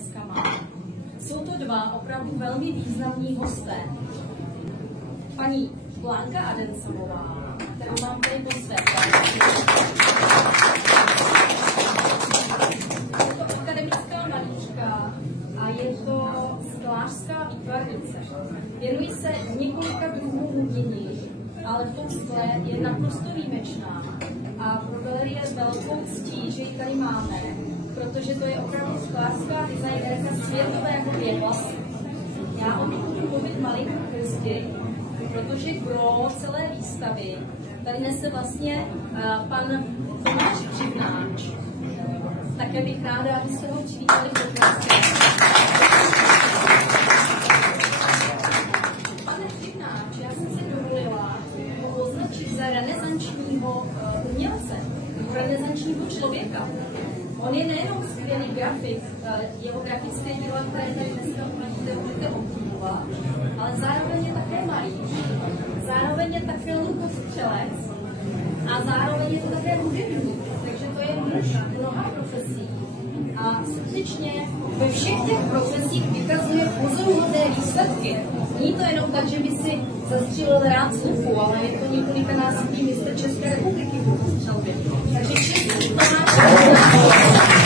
dneska máme. Jsou to dva opravdu velmi významní hosté. Paní Blanka Adensomová, kterou mám tady po své pravici. Je to akademická malířka a je to sklářská výtvarnice. Věnuje se několika druhům umění, ale v tom skle je naprosto výjimečná. A pro galerii je velkou ctí, že ji tady máme, protože to je opravdu sklářská designérka světového věhlasu. Já o tom budu mluvit malinko později, protože pro celé výstavy tady nese vlastně pan Tomáš Přivnáč. Také bych ráda, abyste ho přivítali do krásky. Pane Přivnáč, já jsem si dovolila ho označit za renesančního umělce, renesančního člověka. On je nejenom skvělý grafik, jeho grafické dílo, které tady dneska můžete obdivovat, ale zároveň je také malíř, zároveň je také lukostřelec a zároveň je to také hudebník, takže to je muž mnoha profesí. A skutečně ve všech těch profesích vykazuje pozoruhodné výsledky. Není to jenom tak, že by si zastřelil rád z luku, ale je to několikanásobný mistr České republiky po střelbě. Takže všichni to máte.